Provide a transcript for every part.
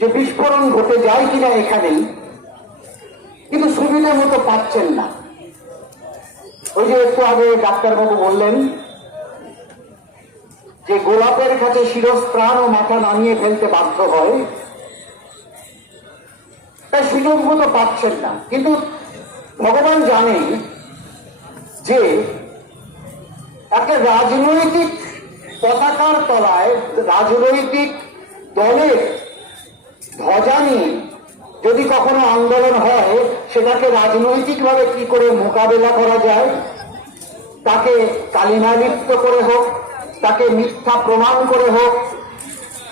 যে বিস্ফোরণ ঘটে যায় কিনা এখানেই, কিন্তু সুবিধা মতো পাচ্ছেন না। ওই যে একটু আগে ডাক্তারবাবু বললেন যে গোলাপের কাছে শিরস্ত্রাণ ও মাথা নামিয়ে ফেলতে বাধ্য হয়, তাই সুযোগ মতো পাচ্ছেন না। কিন্তু ভগবান জানেন যে একটা রাজনৈতিক পতাকার তলায় রাজনৈতিক দলের ধ্বজা নিয়ে যদি কখনো আন্দোলন হয়, সেটাকে রাজনৈতিকভাবে কি করে মোকাবেলা করা যায়, তাকে কালিমালিপ্ত করে হোক, তাকে মিথ্যা প্রমাণ করে হোক,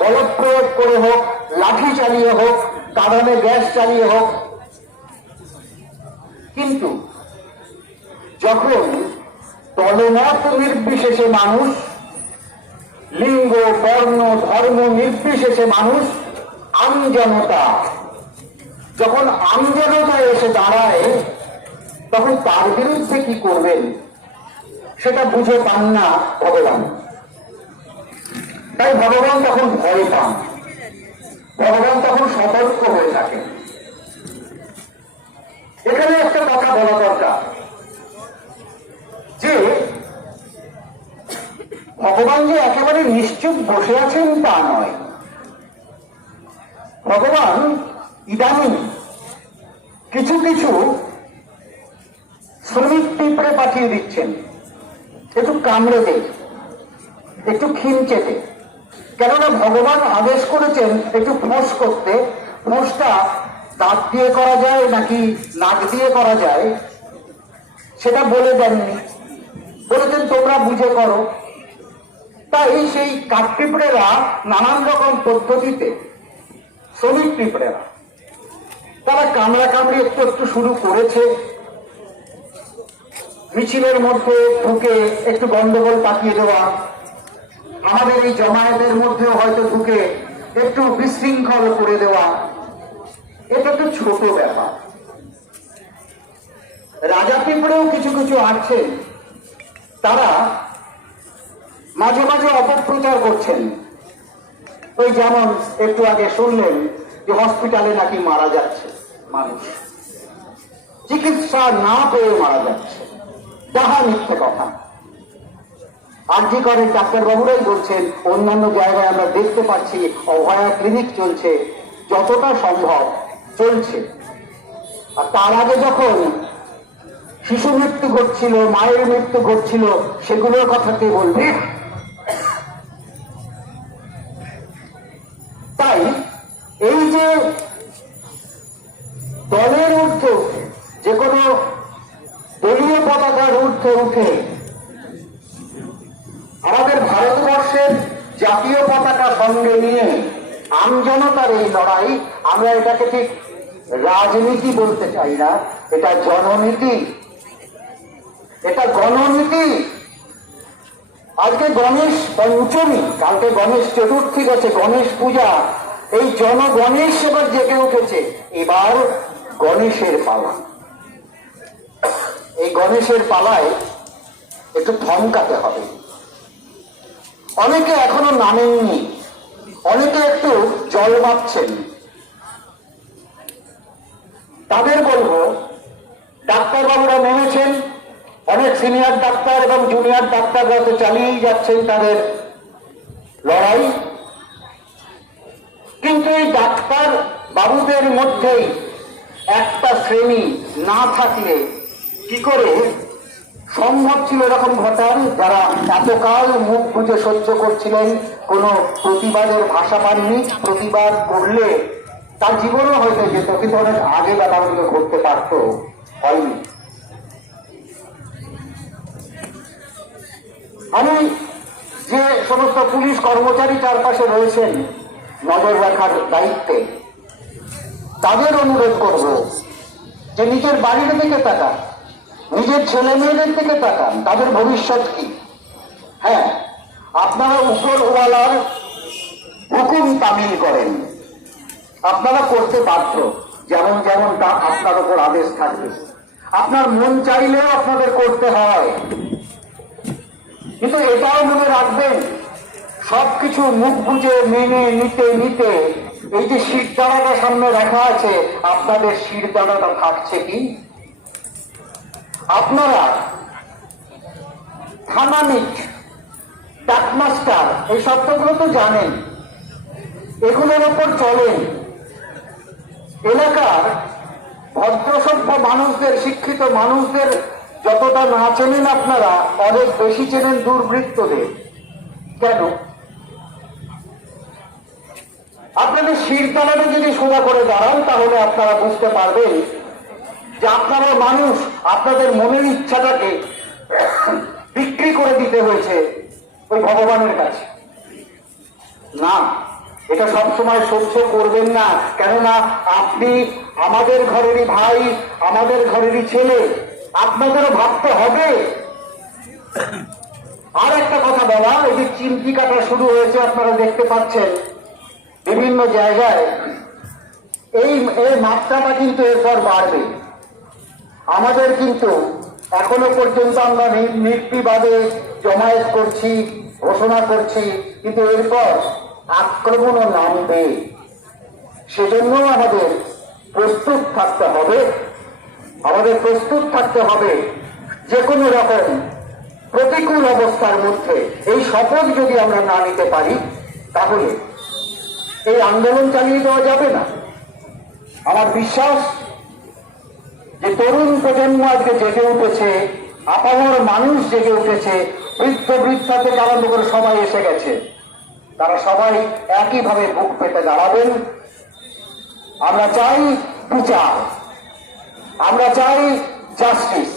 বলপ্রয়োগ করে হোক, লাঠি চালিয়ে হোক, কাঁদানে গ্যাস চালিয়ে হোক। কিন্তু যখন দলমত নির্বিশেষে মানুষ, লিঙ্গ বর্ণ ধর্ম নির্বিশেষে মানুষ, আমজনতা যখন আমজনতায় এসে দাঁড়ায়, তখন তার বিরুদ্ধে কি করবেন সেটা বুঝে পান না ভগবান। তাই ভগবান তখন ভয় পান, ভগবান তখন সতর্ক হয়ে থাকেন। এখানে একটা কথা বলা দরকার যে ভগবান যে একেবারে নিশ্চুপ বসে আছেন তা নয়। ভগবান ইদানিং কিছু কিছু শ্রমিক পিঁপড়ে পাঠিয়ে দিচ্ছেন একটু কামড়ে দে, একটু খিনচে দে। কেননা ভগবান আদেশ করেছেন একটু ফোঁস করতে। ফোঁসটা দাঁত দিয়ে করা যায় নাকি নাক দিয়ে করা যায় সেটা বলে দেননি, বলেছেন তোমরা বুঝে করো। তাই সেই কাঠপিঁপড়েরা নানান রকম পদ্ধতিতে, শ্রমিক পিঁপড়েরা তারা কামড়া কামড়ি একটু একটু শুরু করেছে। মিছিলের মধ্যে ঢুকে একটু গন্ডগোল পাকিয়ে দেওয়া, আমাদের এই জমায়েতের মধ্যেও হয়তো ঢুকে একটু বিশৃঙ্খল করে দেওয়া, এটা তো ছোট ব্যাপার। রাজা পিঁপড়েও কিছু কিছু আছে, তারা মাঝে মাঝে অপপ্রচার করছেন। ওই যেমন একটু আগে শুনলেন যে হসপিটালে নাকি মারা যাচ্ছে মানুষ, চিকিৎসা না পেয়ে মারা যাচ্ছে, যাহা মিথ্যে কথা। আরজি করে ডাক্তারবাবুরাই বলছেন, অন্যান্য জায়গায় আমরা দেখতে পাচ্ছি অভয়া ক্লিনিক চলছে, যতটা সম্ভব চলছে। আর তার আগে যখন শিশু মৃত্যু ঘটছিল, মায়ের মৃত্যু ঘটছিল, সেগুলোর কথা কে বলবে? তাই এই যে দলের ঊর্ধ্বে উঠে, যে কোনো দলীয় পতাকার ঊর্ধ্বে উঠে আমাদের ভারতবর্ষের জাতীয় পতাকা সঙ্গে নিয়ে আমজনতার এই লড়াই, আমরা এটাকে ঠিক রাজনীতি বলতে চাই না, এটা জননীতি, এটা গণনীতি। আজকে গণেশ পঞ্চমী, কালকে গণেশ চতুর্থী গেছে, গণেশ পূজা, এই জনগণেশ এবার জেগে উঠেছে। এবার গণেশের পালা, এই গণেশের পালায় একটু থমকাতে হবে। অনেকে এখনো নামেননি, অনেকে একটু জল মাপছেন। তাদের বলবো, ডাক্তারবাবুরা নেমেছেন, অনেক সিনিয়র ডাক্তার এবং জুনিয়র ডাক্তাররা তো চালিয়েই যাচ্ছেন তাদের লড়াই। কিন্তু এই ডাক্তার বাবুদের মধ্যেই একটা শ্রেণী না থাকলে কি করে সম্ভব ছিল এরকম ঘটান, যারা এতকাল মুখ বুঝে সহ্য করছিলেন, কোনো প্রতিবাদের ভাষা পাননি, প্রতিবাদ করলে তার জীবনও হয়তো যেত, কিন্তু অনেক আগে ব্যাপারগুলো ঘটতে পারত, হয়নি। আমি যে সমস্ত পুলিশ কর্মচারী চারপাশে রয়েছেন নজর রাখার দায়িত্বে, তাদের অনুরোধ করব যে নিজের বাড়ির দিকে তাকান, নিজের ছেলে মেয়েদের দিকে তাকান, তাদের ভবিষ্যৎ কি। হ্যাঁ, আপনারা উপরওয়ালার হুকুম তামিল করেন, আপনারা করতে বাধ্য, যেমন যেমন তা আপনার উপর আদেশ থাকবে। আপনার মন চাইলেও আপনাদের করতে হয়, কিন্তু এটাও মনে রাখবেন, সবকিছু মুখ বুঝে মেনে নিতে নিতে এই যে শিরদাঁড়াটা সামনে রাখা আছে, আপনাদের শিরদাঁড়াটা থাকছে কি? আপনারা থানামিট, ডাকমাস্টার এই শব্দগুলো তো জানেন, এগুলোর ওপর চলেন। এলাকার ভদ্রসভ্য মানুষদের, শিক্ষিত মানুষদের যতটা না চেনেন আপনারা, অনেক বেশি চেনেন দুর্বৃত্তদের। কেন? আপনাদের শিরদাঁড়াটা যদি সোজা করে দাঁড়ান, তাহলে আপনারা বুঝতে পারবেন যে আপনারা মানুষ, আপনাদের মনের ইচ্ছাটাকে বিক্রি করে দিতে হয়েছে ওই ভগবানের কাছে। না, এটা সবসময় সহ্য করবেন না। কেননা আপনি আমাদের ঘরেরই ভাই, আমাদের ঘরেরই ছেলে, আপনাদেরও ভাবতে হবে। আর একটা কথা বলা, এই যে চিমটি কাটা শুরু হয়েছে, আপনারা দেখতে পাচ্ছেন বিভিন্ন জায়গায়, এই মাত্রাটা কিন্তু এরপর বাড়বে। আমাদের কিন্তু এখনো পর্যন্ত আমরা নির্বিবাদে জমায়েত করছি, ঘোষণা করছি, কিন্তু এরপর আক্রমণও নামবে। সেজন্য আমাদের প্রস্তুত থাকতে হবে। আমাদের প্রস্তুত থাকতে হবে যে কোনো রকম প্রতিকূল অবস্থার মধ্যে। এই শপথ যদি আমরা না নিতে পারি, তাহলে এই আন্দোলন চালিয়ে দেওয়া যাবে না। আমার বিশ্বাস যে তরুণ প্রজন্ম আজকে জেগে উঠেছে, আপামর মানুষ জেগে উঠেছে, বৃদ্ধ বৃদ্ধা থেকে আরম্ভ করে সবাই এসে গেছে। তারা সবাই একইভাবে বুক পেতে দাঁড়াবেন। আমরা চাই বিচার, আমরা চাই জাস্টিস।